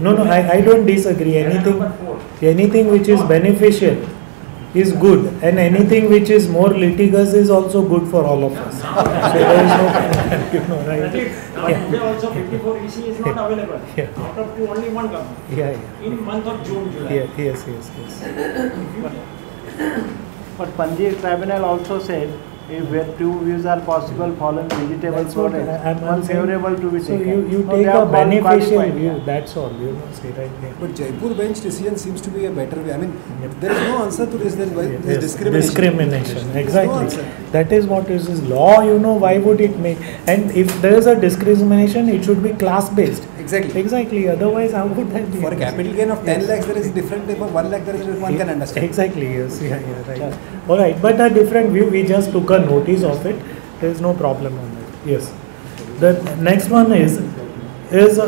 No, no, I don't disagree. Anything which is beneficial is good, and anything which is more litigious is also good for all of us. So there is no, right? Today also 54EC is not available. Out of two, only one company. In month of June, July. Yes. But Panji tribunal also said, if where two views are possible, following vegetable products, one favorable to be so taken. you So take they a have beneficial qualified, view, yeah. that's all, say right there. But Jaipur bench decision seems to be a better way. I mean, there is no answer to this. Then why Yes, this discrimination? Exactly. That is what is law. Why would it make? And if there is a discrimination, it should be class based. Exactly. Otherwise, how would that be? For a capital gain of 10 lakhs, there is a different type of 1 lakh. There is one can understand. Exactly. Yes. Right. All right. But a different view. We just took a notice of it. There is no problem on that. Yes. The next one is this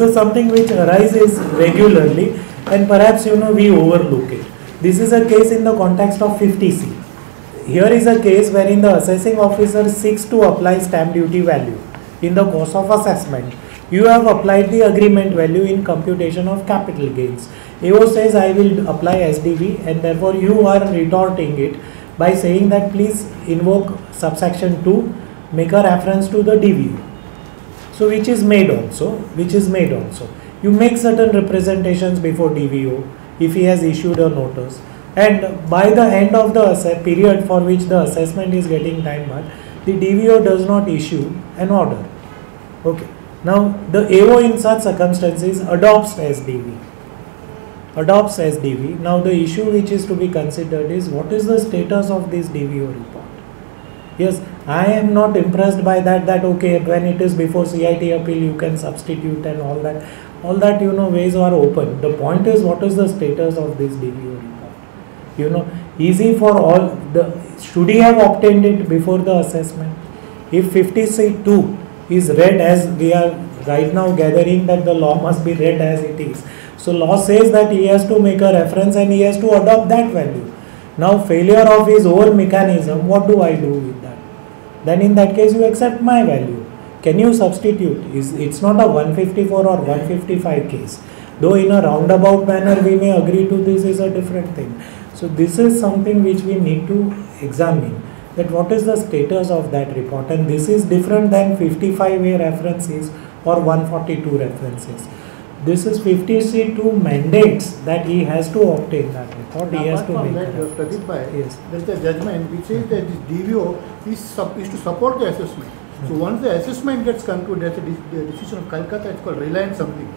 is something which arises regularly, and perhaps we overlook it. This is a case in the context of 50C. Here is a case wherein the assessing officer seeks to apply stamp duty value in the course of assessment. You have applied the agreement value in computation of capital gains. AO says I will apply SDV, and therefore you are retorting it by saying that please invoke subsection 2, make a reference to the DVO. So which is made also. You make certain representations before DVO if he has issued a notice, and by the end of the period for which the assessment is getting time marked, the DVO does not issue an order. Okay. Now the AO in such circumstances adopts SDV. Now the issue which is to be considered is what is the status of this DVO report. Yes, I am not impressed by that okay, when it is before CIT appeal you can substitute and all that ways are open. The point is what is the status of this DVO report. Easy for all. Should he have obtained it before the assessment? If 50C2 is read as we are right now gathering that the law must be read as it is. So law says that he has to make a reference and he has to adopt that value. Now failure of his own mechanism, what do I do with that? Then in that case you accept my value. Can you substitute? It's not a 154 or 155 case. Though in a roundabout manner we may agree to this is a different thing. So this is something which we need to examine, that what is the status of that report, and this is different than 55A references or 142 references. This is 50C2 mandates that he has to obtain that report. He has to make that, Pradeep Bhai, yes. there is a judgment which says that this DVO is to support the assessment. So once the assessment gets concluded, there's a decision of Calcutta, it's called Reliance something.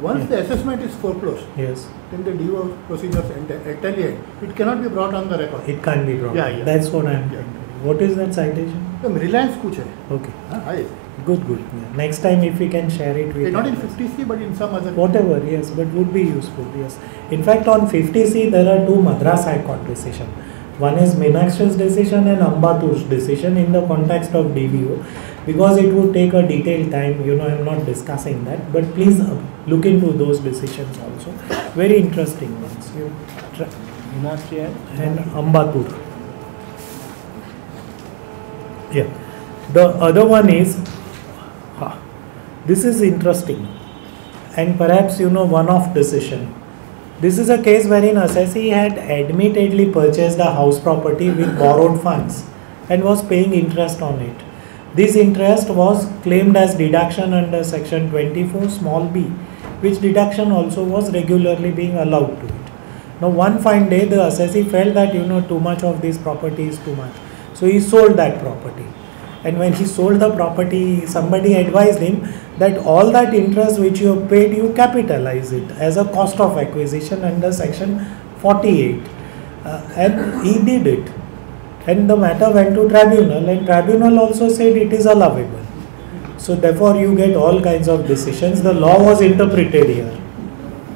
Once the assessment is foreclosed, then the DVO procedures retaliate. It cannot be brought on the record. It can't be brought. That's what I am thinking. What is that citation? Reliance kuch hai. Okay. Good. Yeah. Next time if we can share it with not in 50C but in some other. Whatever, yes, but would be useful, yes. In fact, on 50C there are two Madras High Court decisions. One is Meenakshi's decision and Ambatur's decision in the context of DVO. Because it would take a detailed time, I am not discussing that. But please look into those decisions also. Very interesting ones. Meenakshi and Ambatur. Yeah. The other one is, this is interesting, and perhaps one-off decision. This is a case wherein assessee had admittedly purchased a house property with borrowed funds and was paying interest on it. This interest was claimed as deduction under section 24 small b, which deduction also was regularly being allowed to it. Now one fine day the assessee felt that too much of this property is too much. So he sold that property. And when he sold the property, somebody advised him that all that interest which you have paid, you capitalize it as a cost of acquisition under section 48. And he did it. And the matter went to tribunal, and tribunal also said it is allowable. So therefore you get all kinds of decisions. The law was interpreted here.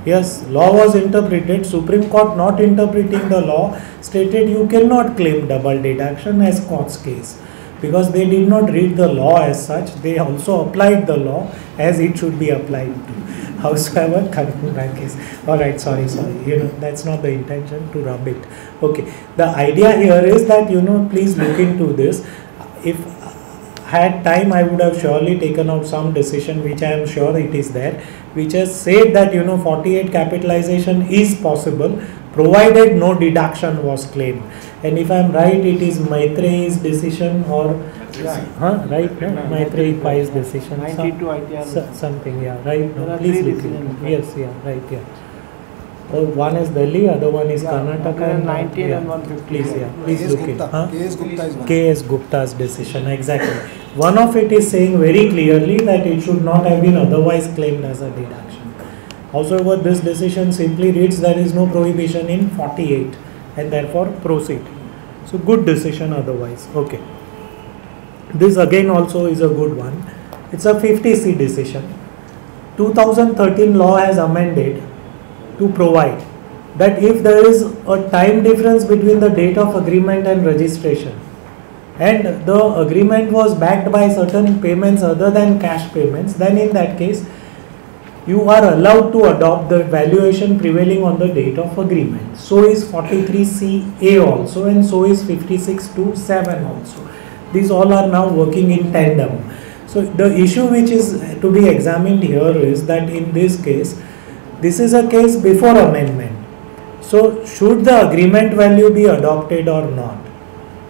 Yes, law was interpreted. Supreme Court, not interpreting the law, stated you cannot claim double deduction as court's case. Because they did not read the law as such, they also applied the law as it should be applied to. Howsoever, coming back is, alright, sorry, that's not the intention to rub it. Okay, the idea here is that, please look into this. If had time, I would have surely taken out some decision, which I am sure it is there, which has said that 48 capitalization is possible provided no deduction was claimed. And if I am right, it is Maitreyi's decision or right? No? Maitreyi Pai's decision. 92 ITR. Something, yeah, right. No, There are please three look decisions. it. Yes, yeah, right, yeah. One is Delhi, other one is Karnataka. And 19 yeah. and 150. Please, yeah, please K.S. look it. Gupta. K.S. Gupta is one. K.S. Gupta's decision, exactly. One of it is saying very clearly that it should not have been otherwise claimed as a deduction. However, this decision simply reads there is no prohibition in 48 and therefore proceed. So good decision otherwise. Okay. This again also is a good one. It's a 50C decision. 2013 law has amended to provide that if there is a time difference between the date of agreement and registration, and the agreement was backed by certain payments other than cash payments, then in that case you are allowed to adopt the valuation prevailing on the date of agreement. So is 43CA also, and so is 56(2)(7) also. These all are now working in tandem. So the issue which is to be examined here is that in this case, this is a case before amendment. So should the agreement value be adopted or not?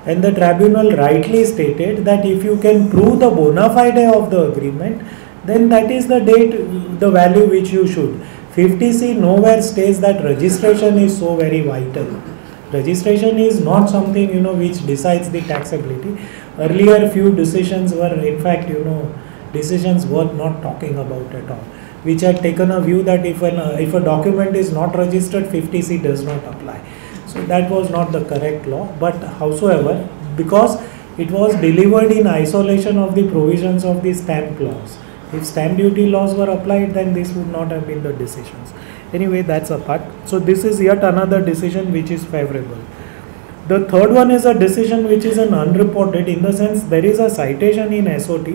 And the tribunal rightly stated that if you can prove the bona fide of the agreement, then that is the date, the value which you should. 50C nowhere states that registration is so very vital. Registration is not something which decides the taxability. Earlier few decisions were in fact decisions worth not talking about at all, which had taken a view that if a document is not registered, 50C does not apply. So that was not the correct law, but howsoever, because it was delivered in isolation of the provisions of the stamp laws. If stamp duty laws were applied, then this would not have been the decisions. Anyway, that's apart. So this is yet another decision which is favorable. The third one is a decision which is an unreported, in the sense there is a citation in SOT,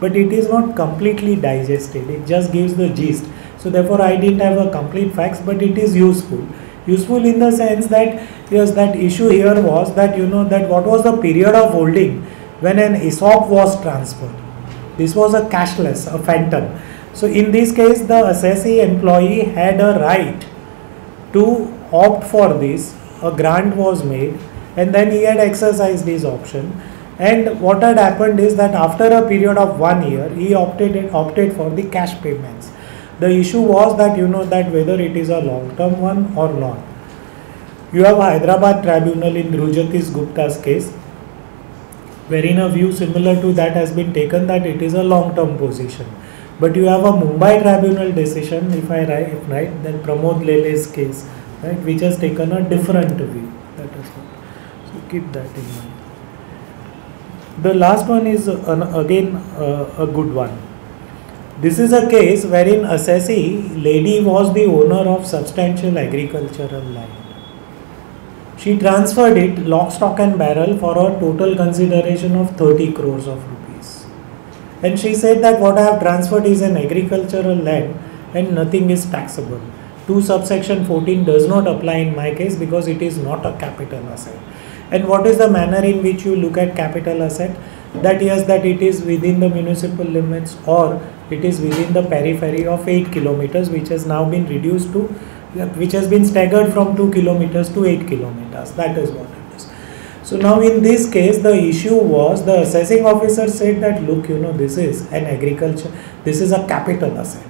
but it is not completely digested. It just gives the gist. So therefore I didn't have a complete facts, but it is useful. Useful in the sense that yes, that issue here was that that what was the period of holding when an ESOP was transferred. This was a cashless, a phantom. So in this case, the assessee employee had a right to opt for this. A grant was made, and then he had exercised his option. And what had happened is that after a period of 1 year, he opted for the cash payments. The issue was that that whether it is a long-term one or not. You have a Hyderabad tribunal in Dhruv Gupta's case, wherein a view similar to that has been taken that it is a long-term position. But you have a Mumbai tribunal decision, if I right, then Pramod Lele's case, right, which has taken a different view. That is what. So keep that in mind. The last one is again a good one. This is a case wherein assessee lady was the owner of substantial agricultural land. She transferred it lock, stock and barrel for a total consideration of 30 crores of rupees. And she said that what I have transferred is an agricultural land and nothing is taxable. 2 subsection 14 does not apply in my case because it is not a capital asset. And what is the manner in which you look at capital asset? That yes, that it is within the municipal limits or it is within the periphery of 8 kilometers, which has now been reduced to, which has been staggered from 2 kilometers to 8 kilometers. That is what it is. So now in this case, the issue was the assessing officer said that look, this is an agriculture, this is a capital asset.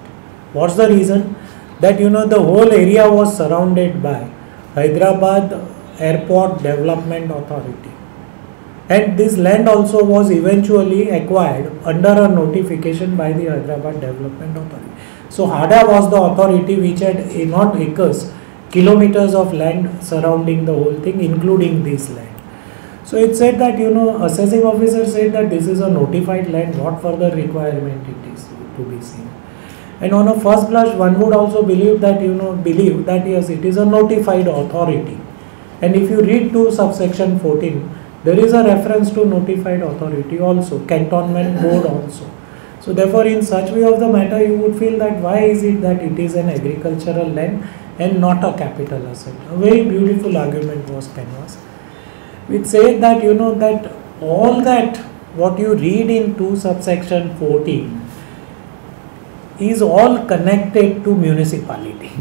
What's the reason? That the whole area was surrounded by Hyderabad Airport Development Authority. And this land also was eventually acquired under a notification by the Hyderabad Development Authority. So HADA was the authority which had not acres, kilometers of land surrounding the whole thing, including this land. So it said that, assessing officer said that this is a notified land, what further requirement it is to be seen. And on a first blush, one would also believe that, yes, it is a notified authority. And if you read to subsection 14, there is a reference to notified authority also, cantonment board also. So therefore, in such way of the matter, you would feel that why is it that it is an agricultural land and not a capital asset? A very beautiful argument was canvassed. Which said that, that all that what you read in 2 subsection 14 is all connected to municipality.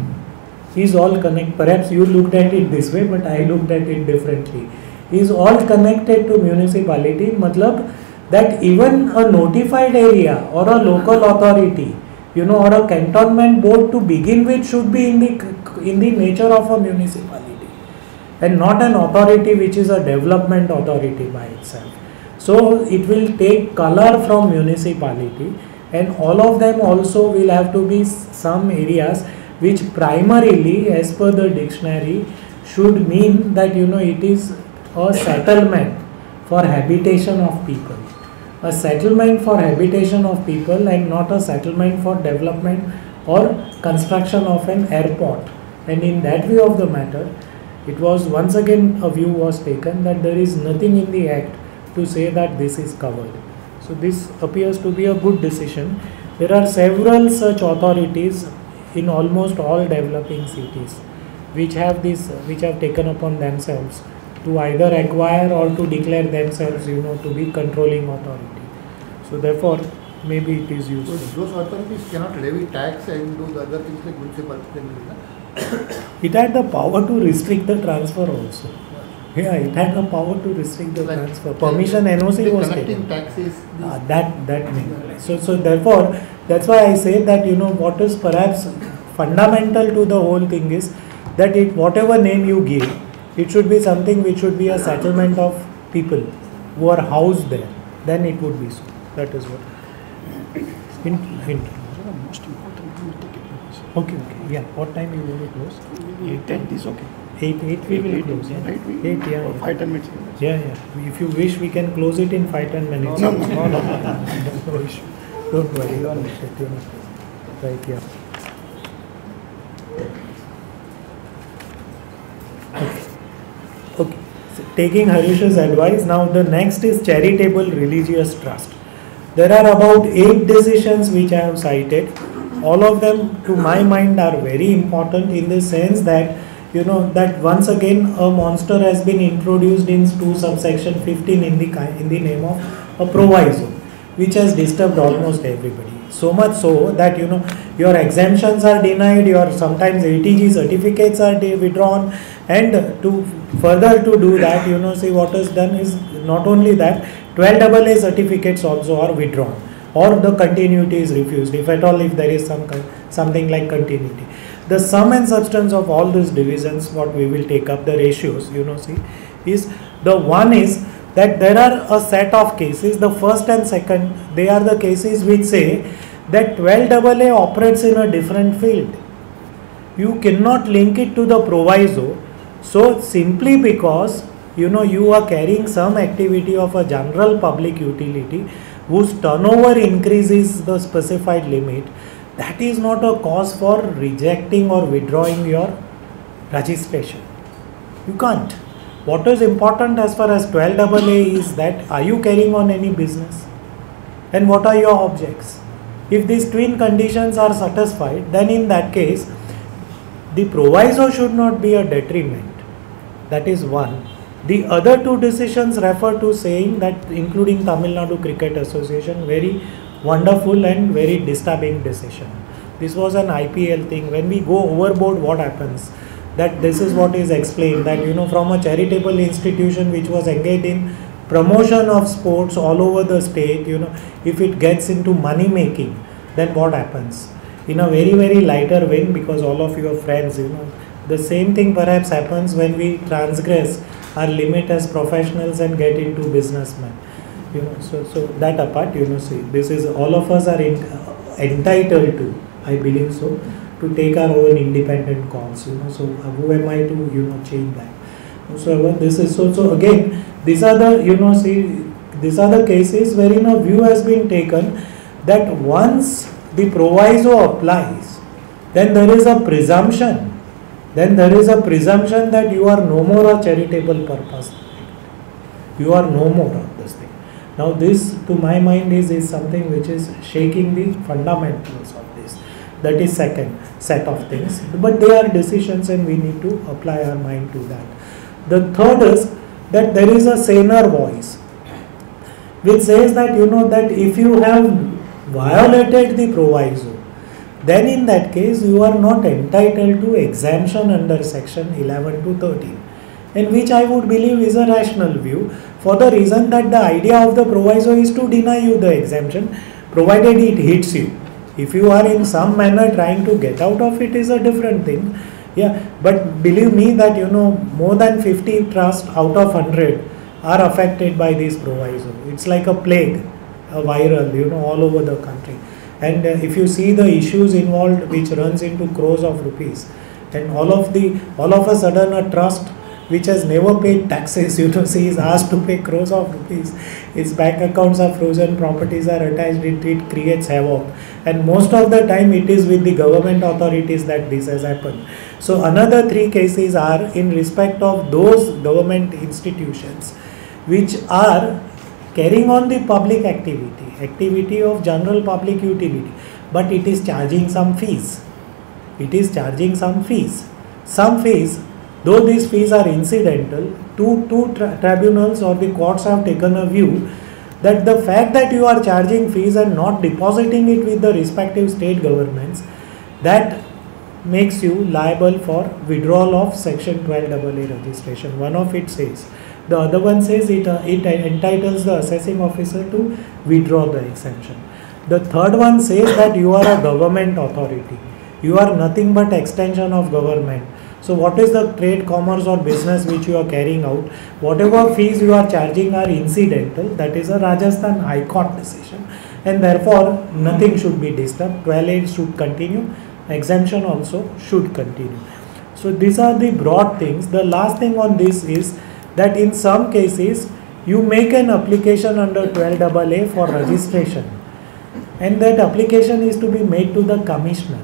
Is all connect. Perhaps you looked at it this way, but I looked at it differently. Is all connected to municipality. Matlab that even a notified area or a local authority, or a cantonment board to begin with should be in the nature of a municipality, and not an authority which is a development authority by itself. So it will take color from municipality, and all of them also will have to be some areas which primarily, as per the dictionary, should mean that it is a settlement for habitation of people. A settlement for habitation of people and not a settlement for development or construction of an airport. And in that view of the matter, it was once again a view was taken that there is nothing in the act to say that this is covered. So this appears to be a good decision. There are several such authorities in almost all developing cities which have taken upon themselves to either acquire or to declare themselves to be controlling authority. So therefore maybe it is useful. So those authorities cannot levy tax and do the other things like municipality. It had the power to restrict the transfer also. Yeah, it had the power to restrict the transfer. Permission NOC was taken. Taxes. That means. So therefore, that's why I say that what is perhaps fundamental to the whole thing is that whatever name you give, it should be something which should be a settlement of people who are housed there. Then it would be so. That is what. Most important, we will take it. Okay. Yeah. What time you will close? 8:10 is okay. 8 we will close. Yeah. Right? 8, yeah. 5-10 minutes. Yeah. If you wish, we can close it in 5-10 minutes. No. No issue. Don't worry. You are right. Yeah. Okay. So, taking Harish's advice, now the next is charitable religious trust. There are about 8 decisions which I have cited. All of them, to my mind, are very important in the sense that that once again a monster has been introduced in 2 subsection 15 in the name of a proviso, which has disturbed almost everybody. So much so that your exemptions are denied, your sometimes ATG certificates are withdrawn, and to further to do that, see what is done is not only that, 12AA certificates also are withdrawn, or the continuity is refused, if at all, if there is something like continuity. The sum and substance of all these divisions, what we will take up, the ratios, is the one is that there are a set of cases, the first and second, they are the cases which say that 12AA operates in a different field. You cannot link it to the proviso. So simply because you are carrying some activity of a general public utility whose turnover increases the specified limit, that is not a cause for rejecting or withdrawing your registration. You can't. What is important as far as 12AA is that are you carrying on any business and what are your objects? If these twin conditions are satisfied, then in that case the proviso should not be a detriment. That is one. The other 2 decisions refer to saying that, including Tamil Nadu Cricket Association, very wonderful and very disturbing decision. This was an IPL thing. When we go overboard, what happens? That this is what is explained, that from a charitable institution which was engaged in promotion of sports all over the state, if it gets into money making, then what happens? In a very, very lighter vein, because all of you are friends, the same thing perhaps happens when we transgress our limit as professionals and get into businessmen. So that apart, see, this is all of us are entitled to, I believe so, to take our own independent calls. So who am I to change that? So this is so again, these are the these are the cases wherein a view has been taken that once the proviso applies, then there is a presumption. That you are no more a charitable purpose. You are no more of this thing. Now this, to my mind, is something which is shaking the fundamentals of this. That is second set of things. But they are decisions and we need to apply our mind to that. The third is that there is a saner voice. which says that that if you have violated the proviso, then in that case you are not entitled to exemption under section 11 to 13, and which I would believe is a rational view, for the reason that the idea of the proviso is to deny you the exemption provided it hits you. If you are in some manner trying to get out of it is a different thing. Yeah, but believe me that more than 50 trusts out of 100 are affected by this proviso. It's like a plague, a viral, all over the country. And if you see the issues involved, which runs into crores of rupees, and all of a sudden a trust which has never paid taxes, see, is asked to pay crores of rupees. Its bank accounts are frozen, properties are attached, it creates havoc. And most of the time it is with the government authorities that this has happened. So another 3 cases are in respect of those government institutions which are carrying on the public activity of general public utility, but it is charging some fees. Some fees, though these fees are incidental, two tribunals or the courts have taken a view that the fact that you are charging fees and not depositing it with the respective state governments, that makes you liable for withdrawal of section 12AA registration. One of it says. The other one says it entitles the assessing officer to withdraw the exemption. The third one says that you are a government authority. You are nothing but extension of government. So what is the trade, commerce or business which you are carrying out? Whatever fees you are charging are incidental. That is a Rajasthan High Court decision. And therefore nothing should be disturbed. 12A should continue. Exemption also should continue. So these are the broad things. The last thing on this is that in some cases you make an application under 12AA for registration, and that application is to be made to the commissioner.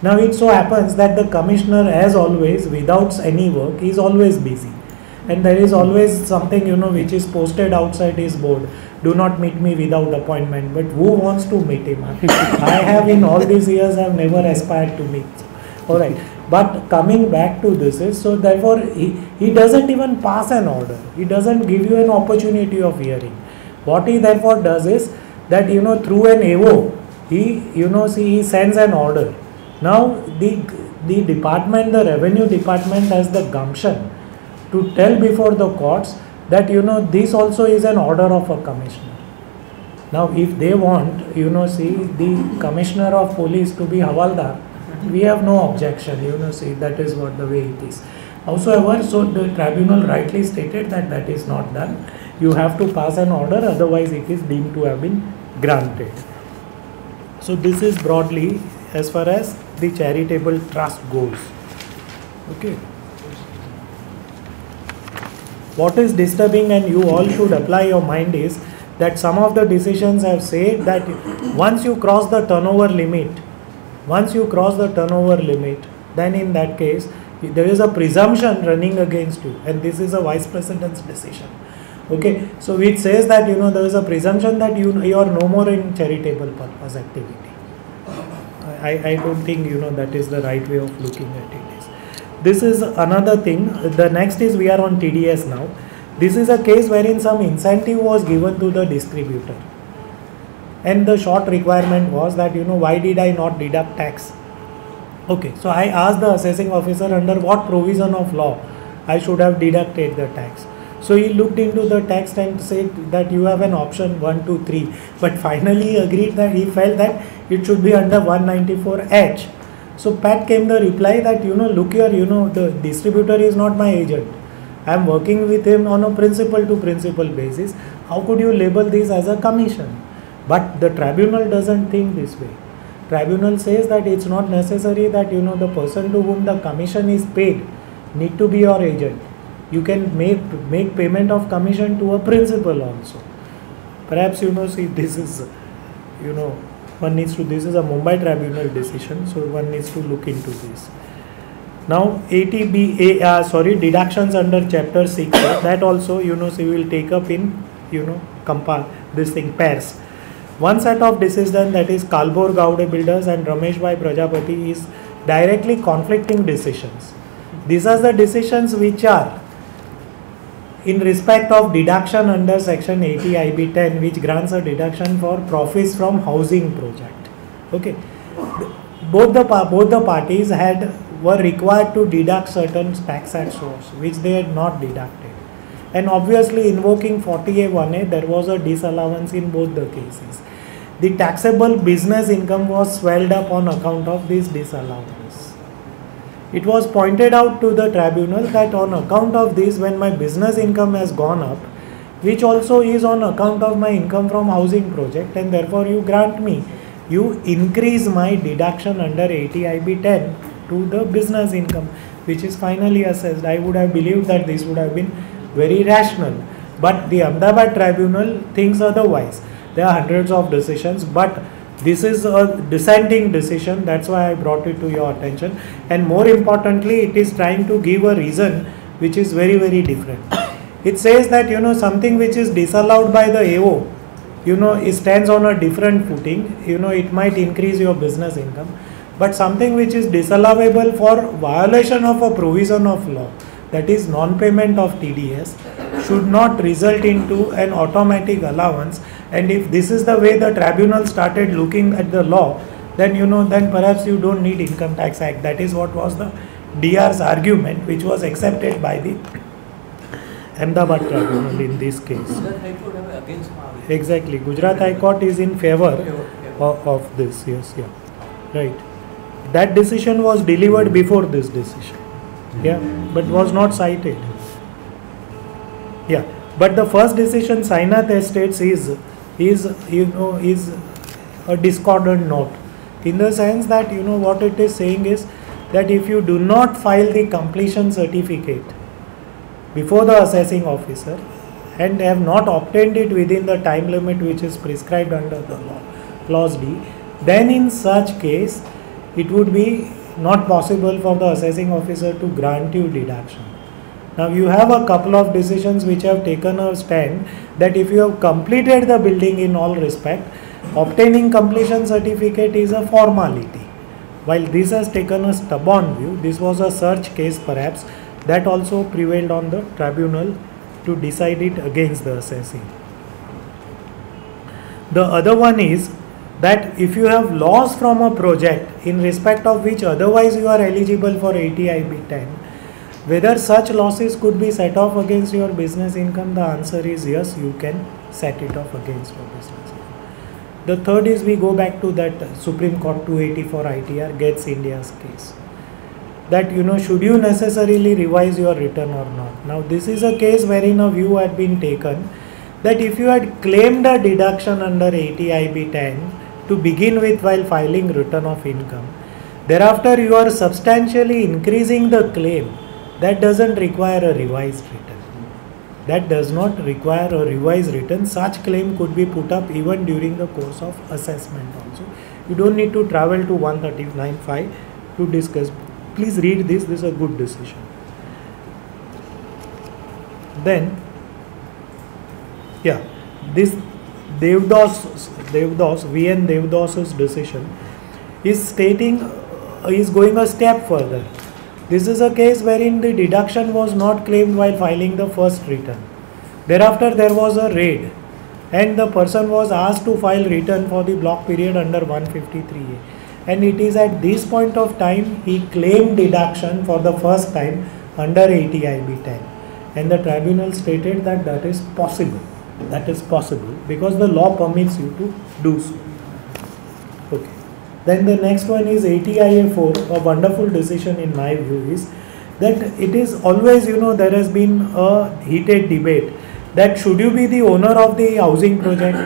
Now it so happens that the commissioner, as always, without any work, is always busy, and there is always something which is posted outside his board: do not meet me without appointment. But who wants to meet him? I have in all these years have never aspired to meet. All right. But coming back to this is, so therefore he doesn't even pass an order. He doesn't give you an opportunity of hearing. What he therefore does is that through an AO, he sends an order. Now the department, the revenue department, has the gumption to tell before the courts that this also is an order of a commissioner. Now if they want the commissioner of police to be Havaldar, we have no objection, that is what the way it is. However, so the tribunal rightly stated that is not done. You have to pass an order, otherwise it is deemed to have been granted. So this is broadly as far as the charitable trust goes. Okay. What is disturbing, and you all should apply your mind, is that some of the decisions have said that once you cross the turnover limit, then in that case there is a presumption running against you, and this is a vice president's decision. Okay, so it says that there is a presumption that you are no more in charitable purpose activity. I don't think that is the right way of looking at it. This is another thing. The next is, we are on TDS now. This is a case wherein some incentive was given to the distributor, and the short requirement was that why did I not deduct tax? Okay, so I asked the assessing officer under what provision of law I should have deducted the tax. So he looked into the text and said that you have an option 1, 2, 3, but finally he agreed that he felt that it should be under 194H. So Pat came the reply that look here, the distributor is not my agent. I am working with him on a principal to principal basis. How could you label this as a commission? But the tribunal doesn't think this way. Tribunal says that it's not necessary that the person to whom the commission is paid need to be your agent. You can make payment of commission to a principal also. Perhaps see, this is one needs to, this is a Mumbai tribunal decision, so one needs to look into this. Now deductions under chapter 6, that also we will take up in this thing pairs. One set of decisions, that is Kalbor Gowde Builders and Ramesh Bhai Prajapati, is directly conflicting decisions. These are the decisions which are in respect of deduction under section 80 IB 10, which grants a deduction for profits from housing project. Okay, both the parties were required to deduct certain tax at source, which they had not deducted, and obviously invoking 40A1A, there was a disallowance in both the cases. The taxable business income was swelled up on account of this disallowance. It was pointed out to the tribunal that on account of this, when my business income has gone up, which also is on account of my income from housing project, and therefore you grant me, you increase my deduction under 80 IB 10 to the business income, which is finally assessed. I would have believed that this would have been very rational, but the Ahmedabad tribunal thinks otherwise. There are hundreds of decisions, but this is a dissenting decision. That's why I brought it to your attention, and more importantly, it is trying to give a reason which is very, very different. It says that something which is disallowed by the AO, it stands on a different footing. It might increase your business income, but something which is disallowable for violation of a provision of law, that is non-payment of TDS, should not result into an automatic allowance. And if this is the way the tribunal started looking at the law, then then perhaps you don't need Income Tax Act. That is what was the DR's argument, which was accepted by the Ahmedabad tribunal in this case. Exactly, Gujarat High Court is in favor of this. Yes, yeah, right. That decision was delivered before this decision. Yeah, but was not cited. Yeah, but the first decision, Sainath Estates, is a discordant note, in the sense that what it is saying is that if you do not file the completion certificate before the assessing officer and have not obtained it within the time limit which is prescribed under the law, clause D, then in such case it would be not possible for the assessing officer to grant you deduction. Now you have a couple of decisions which have taken a stand that if you have completed the building in all respect, obtaining completion certificate is a formality. While this has taken a stubborn view, this was a search case perhaps, that also prevailed on the tribunal to decide it against the assessing. The other one is that if you have loss from a project in respect of which otherwise you are eligible for 80 IB 10, whether such losses could be set off against your business income, the answer is yes, you can set it off against your business income. The third is, we go back to that Supreme Court 284 ITR Getz India's case, that should you necessarily revise your return or not. Now this is a case wherein a view had been taken that if you had claimed a deduction under 80 IB 10 to begin with while filing return of income, thereafter you are substantially increasing the claim, that doesn't require a revised return. That does not require a revised return. Such claim could be put up even during the course of assessment also. You don't need to travel to 139.5 to discuss. Please read this. This is a good decision. Then, yeah, this Devdas, VN Devdas's decision is stating, is going a step further. This is a case wherein the deduction was not claimed while filing the first return. Thereafter there was a raid and the person was asked to file return for the block period under 153A. And it is at this point of time he claimed deduction for the first time under 80 IB 10. And the tribunal stated that that is possible. That is possible because the law permits you to do so. Okay. Then the next one is 80 IA4, a wonderful decision in my view is that it is always, there has been a heated debate that should you be the owner of the housing project,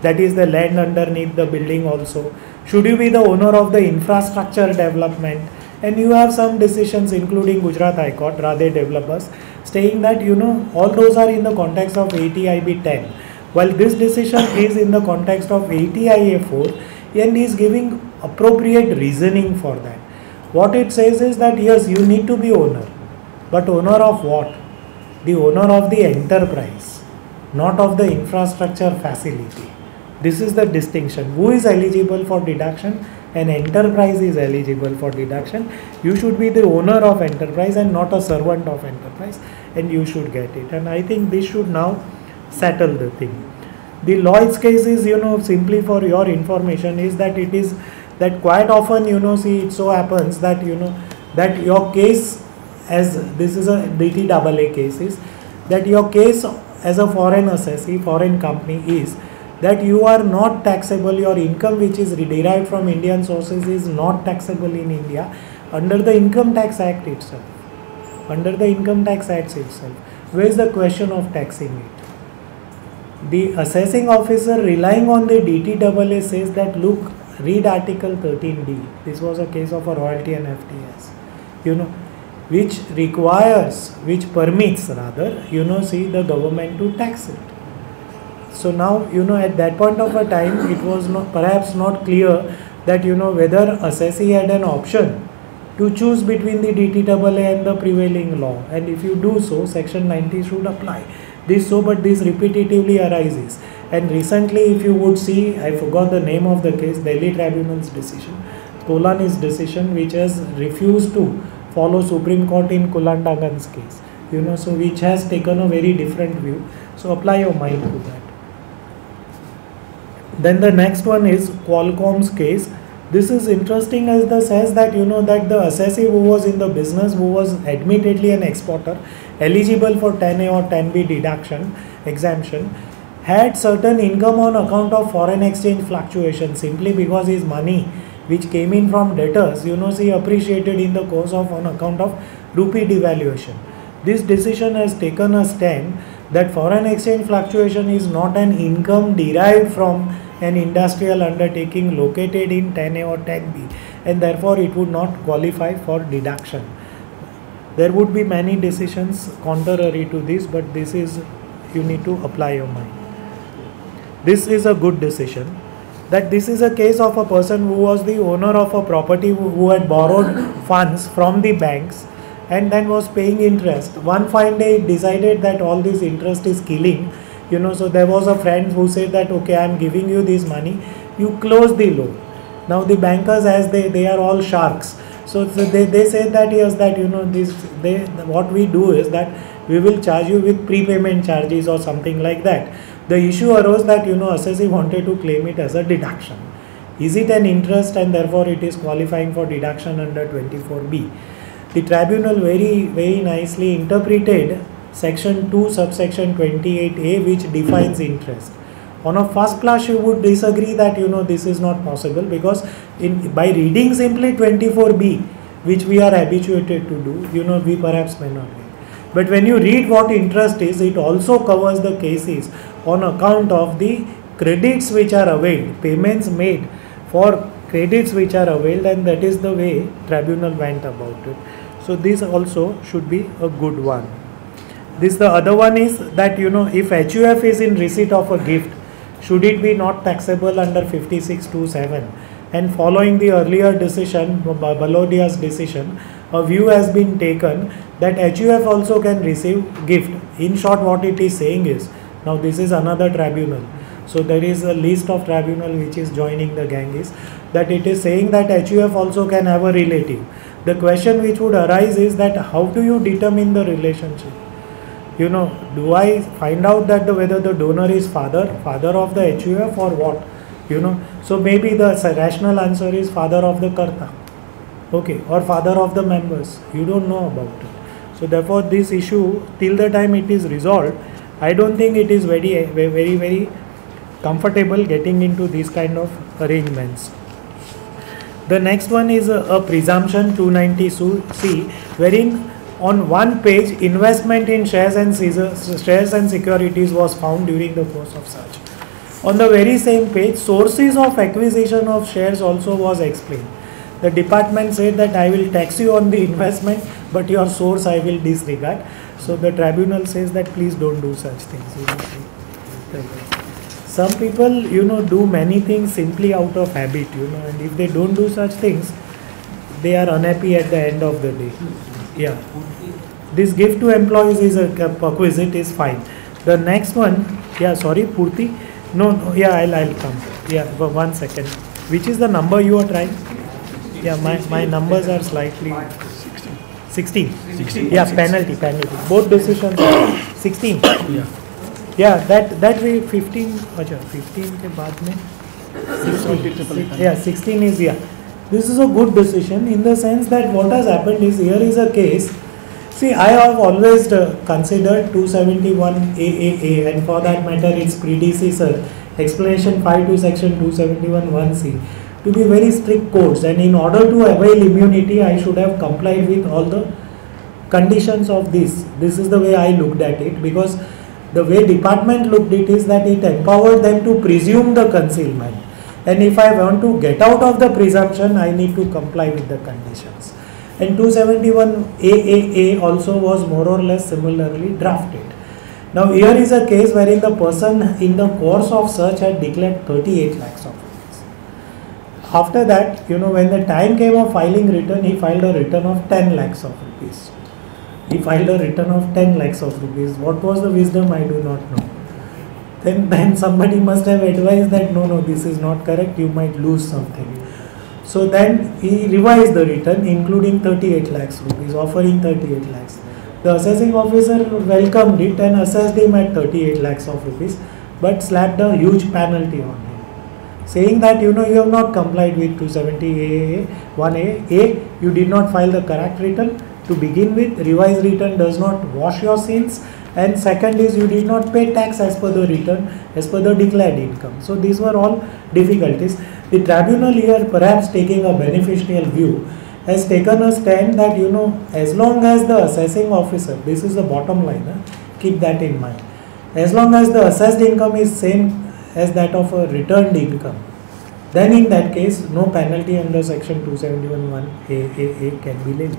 that is the land underneath the building also, should you be the owner of the infrastructure development, and you have some decisions including Gujarat High Court, Radhe Developers, saying that all those are in the context of 80 IB 10, while this decision is in the context of 80 IA4 and is giving appropriate reasoning for that. What it says is that yes, you need to be owner, but owner of what? The owner of the enterprise, not of the infrastructure facility. This is the distinction. Who is eligible for deduction? an enterprise is eligible for deduction. You should be the owner of enterprise and not a servant of enterprise, and you should get it. And I think this should now settle the thing. The Lloyd's case is, simply for your information, is that it is that quite often, see, it so happens that, that your case, as this is a DTAA case, is that your case as a foreign assessee, foreign company, is that you are not taxable, your income which is derived from Indian sources is not taxable in India under the Income Tax Act itself. Under the Income Tax Act itself. Where is the question of taxing it? The assessing officer relying on the DTAA says that, look, read Article 13D. This was a case of a royalty and FTS, which requires, which permits rather, see the government to tax it. So now, at that point of a time, it was perhaps not clear that, whether assessee had an option to choose between the DTAA and the prevailing law. And if you do so, Section 90 should apply. But this repetitively arises. And recently, if you would see, I forgot the name of the case, Delhi Tribunal's decision, Tolani's decision, which has refused to follow Supreme Court in Kulandagan's case, so which has taken a very different view. So apply your mind to that. Then the next one is Qualcomm's case. This is interesting as the says that, that the assessee who was in the business, who was admittedly an exporter, eligible for 10A or 10B deduction, exemption, had certain income on account of foreign exchange fluctuation simply because his money which came in from debtors, he appreciated in the course of on account of rupee devaluation. This decision has taken a stand that foreign exchange fluctuation is not an income derived from an industrial undertaking located in 10A or 10B, and therefore it would not qualify for deduction. There would be many decisions contrary to this, but this is, you need to apply your mind. This is a good decision. That this is a case of a person who was the owner of a property who had borrowed funds from the banks and then was paying interest. One fine day decided that all this interest is killing, so there was a friend who said that, okay, I am giving you this money, you close the loan. Now the bankers, as they are all sharks, so they said that, yes, that, what we do is that we will charge you with prepayment charges or something like that. The issue arose that, assessee wanted to claim it as a deduction. Is it an interest and therefore it is qualifying for deduction under 24B? The tribunal very, very nicely interpreted Section 2, subsection 28A, which defines interest. On a first blush, you would disagree that, this is not possible because by reading simply 24B, which we are habituated to do, we perhaps may not read. But when you read what interest is, it also covers the cases on account of the credits which are availed, payments made for credits which are availed, and that is the way tribunal went about it. So this also should be a good one. The other one is that, if HUF is in receipt of a gift, should it be not taxable under 56(2)(7)? And following the earlier decision, Balodia's decision, a view has been taken that HUF also can receive gift. In short, what it is saying is, now this is another tribunal. So there is a list of tribunal which is joining the gang, is that it is saying that HUF also can have a relative. The question which would arise is that how do you determine the relationship? Do I find out that whether the donor is father of the HUF or what? So maybe the rational answer is father of the karta, okay, or father of the members. You don't know about it. So therefore, this issue, till the time it is resolved, I don't think it is very, very, very comfortable getting into these kind of arrangements. The next one is a presumption 290C, wherein on one page investment in shares and securities was found during the course of search. On the very same page, sources of acquisition of shares also was explained. The department said that I will tax you on the investment, but your source I will disregard. So the tribunal says that please don't do such things. Some people, do many things simply out of habit, and if they don't do such things, they are unhappy at the end of the day. Yeah. This gift to employees is a perquisite, is fine. The next one, Purti? No, I'll come. Yeah, for 1 second. Which is the number you are trying? Yeah, my numbers are slightly 16. Yeah, penalty. Both decisions are 16. Yeah, that way 15. अच्छा 15 के बाद में 16. Yeah, 16 is yeah. This is a good decision in the sense that what has happened is here is a case. See, I have always considered 271 AAA and for that matter its predecessor, explanation 5 to section 271 1C, to be very strict codes, and in order to avail immunity I should have complied with all the conditions of this. This is the way I looked at it, because the way department looked at it is that it empowered them to presume the concealment, and if I want to get out of the presumption I need to comply with the conditions. And 271 AAA also was more or less similarly drafted. Now here is a case wherein the person in the course of search had declared 38 lakhs of rupees. After that, when the time came of filing return, he filed a return of 10 lakhs of rupees. He filed a return of 10 lakhs of rupees. What was the wisdom? I do not know. Then somebody must have advised that no, this is not correct, you might lose something. So then he revised the return including 38 lakhs rupees, offering 38 lakhs. The assessing officer welcomed it and assessed him at 38 lakhs of rupees, but slapped a huge penalty on him, saying that you have not complied with 270 1A. You did not file the correct return to begin with. Revised return does not wash your sins, and second is you did not pay tax as per the return, as per the declared income. So these were all difficulties. The tribunal here, perhaps taking a beneficial view, has taken a stand that as long as the assessing officer, this is the bottom line, keep that in mind, as long as the assessed income is same as that of a returned income, then in that case no penalty under section 271 1A can be laid.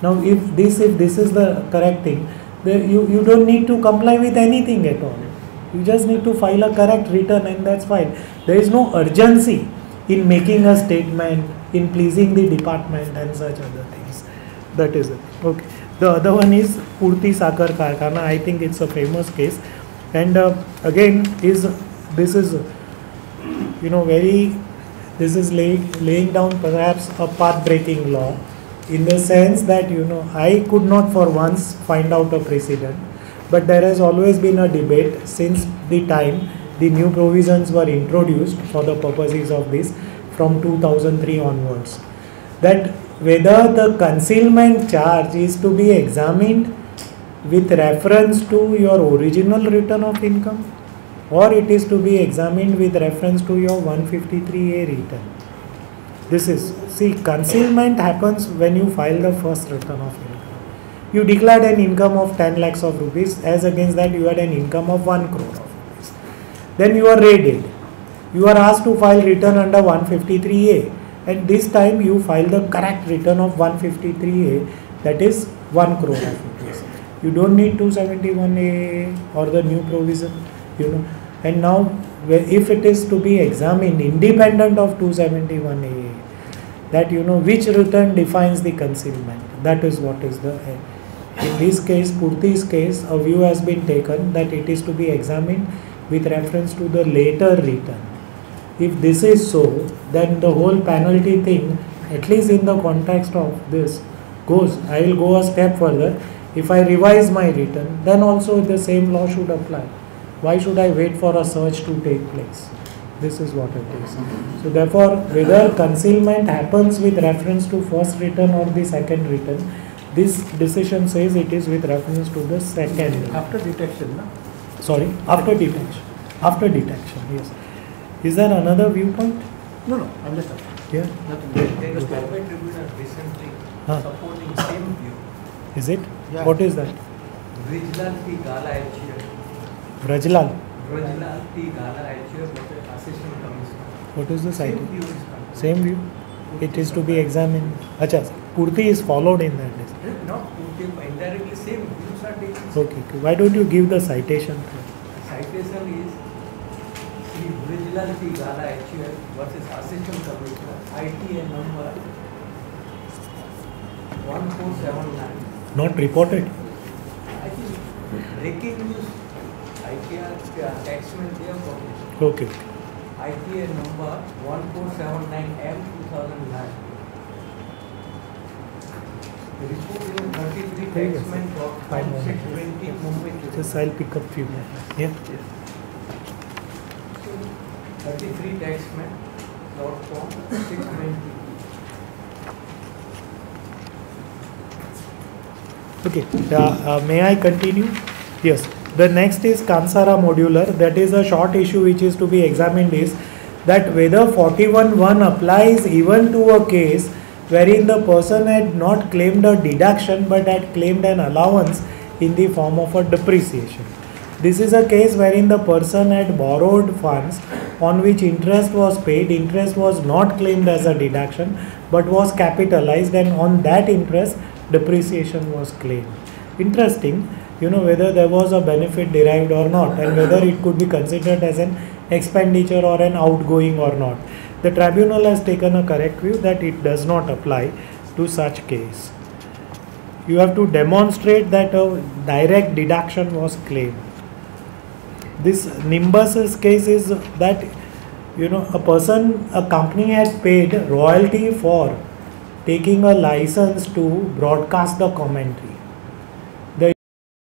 Now if this is the correct thing, you don't need to comply with anything at all. You just need to file a correct return and that's fine. There is no urgency in making a statement, in pleasing the department and such other things. That is it. Okay. The other one is Purti Sakar Karkhana. I think it's a famous case, and again this is laying down perhaps a path-breaking law, in the sense that I could not for once find out a precedent, but there has always been a debate since the time the new provisions were introduced for the purposes of this from 2003 onwards, that whether the concealment charge is to be examined with reference to your original return of income or it is to be examined with reference to your 153A return. Concealment happens when you file the first return of income. You declared an income of 10 lakhs of rupees, as against that you had an income of 1 crore of rupees. Then you are raided. You are asked to file return under 153A, and this time you file the correct return of 153A, that is 1 crore of rupees. You don't need 271A or the new provision, And now, if it is to be examined independent of 271A, that which return defines the concealment, that is what is the head. In this case, Purti's case, a view has been taken that it is to be examined with reference to the later return. If this is so, then the whole penalty thing, at least in the context of this, goes. I will go a step further. If I revise my return, then also the same law should apply. Why should I wait for a search to take place? This is what it is. So therefore, whether concealment happens with reference to first return or the second return, this decision says it is with reference to the second. After detection, no? Sorry, after detection. After detection, yes. Is there another viewpoint? No, I'm just asking. Yeah. There was Bombay Tribunal recently supporting same view. Is it? Yeah. What is that? Brijlal P. Gala HUL. Brajlal. Brijlal P. Gala HUL, Assistant Commissioner. What is the Same citation? view is coming. Same view. It is to be examined. Acha, Purti is followed in that. Not indirectly same views are taken. Okay. Why don't you give the citation? Citation is Sri Brijlal P. Gala HUL versus Assistant Commissioner, ITA number 1479. Not reported. I think breaking news, ITR attachment they have published. Okay. ITA number 1479M 2009. The report is on 33 taxmen from 620 Mumbai. Just I'll pick up few more. Yeah. 33 taxmen from 620. Okay, may I continue? Yes, the next is Kansara modular. That is a short issue which is to be examined is that whether 41(1) applies even to a case wherein the person had not claimed a deduction but had claimed an allowance in the form of a depreciation. This is a case wherein the person had borrowed funds on which interest was paid. Interest was not claimed as a deduction but was capitalized, and on that interest depreciation was claimed. Interesting, whether there was a benefit derived or not, and whether it could be considered as an expenditure or an outgoing or not. The tribunal has taken a correct view that it does not apply to such case. You have to demonstrate that a direct deduction was claimed. This Nimbus's case is that a company had paid royalty for taking a license to broadcast the commentary.